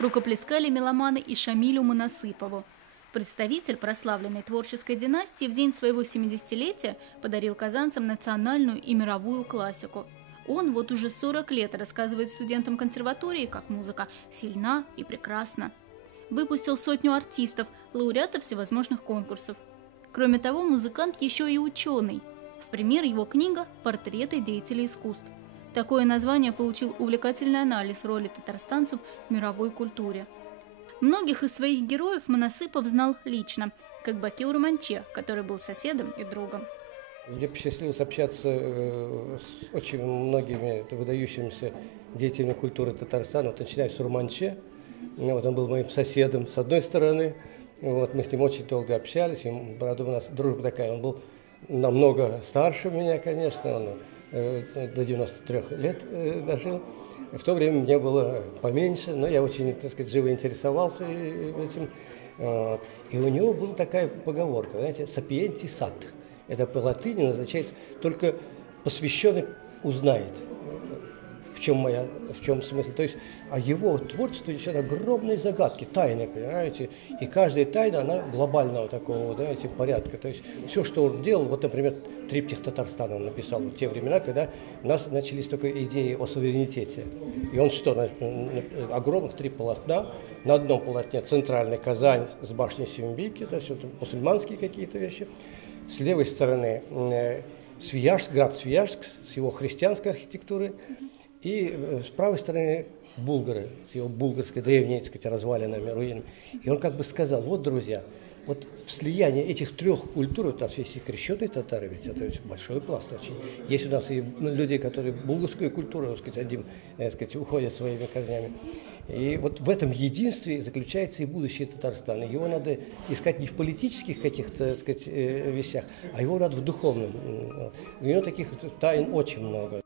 Рукоплескали меломаны и Шамилю Мунасыпову. Представитель прославленной творческой династии в день своего 70-летия подарил казанцам национальную и мировую классику. Он вот уже 40 лет рассказывает студентам консерватории, как музыка сильна и прекрасна. Выпустил сотню артистов, лауреатов всевозможных конкурсов. Кроме того, музыкант еще и ученый. В пример его книга «Портреты деятелей искусств». Такое название получил увлекательный анализ роли татарстанцев в мировой культуре. Многих из своих героев Мунасыпов знал лично, как Бакиур Манче, который был соседом и другом. Мне посчастливилось общаться с очень многими выдающимися деятелями культуры Татарстана, вот, начиная с Урманче. Вот, он был моим соседом с одной стороны. Вот, мы с ним очень долго общались, и, правда, у нас дружба такая. Он был намного старше меня, конечно, он до 93 лет дожил. В то время мне было поменьше, но я очень, так сказать, живо интересовался этим. И у него была такая поговорка, знаете, «сапиенти сат». Это по латыни означает «только посвященный узнает». В чем смысл? То есть, а его творчество несет огромные загадки, тайны, понимаете? И каждая тайна, она глобального такого, знаете, порядка. То есть, все, что он делал, вот, например, триптих Татарстана он написал в те времена, когда у нас начались только идеи о суверенитете. И он что, огромных 3 полотна, на одном полотне центральная Казань с башней Сюмбики, то есть, вот, мусульманские какие-то вещи. С левой стороны град Свияжск с его христианской архитектурой. И с правой стороны булгары, с его булгарской древней, так сказать, развалинами, руинами. И он как бы сказал, вот, друзья, вот в слиянии этих 3 культур, у нас есть и крещеные татары, ведь это ведь большой пласт очень. Есть у нас и люди, которые булгарскую культуру, так сказать, одним, так сказать, уходят своими корнями. И вот в этом единстве заключается и будущее Татарстана. Его надо искать не в политических каких-то, так сказать, вещах, а его надо в духовном. У него таких тайн очень много.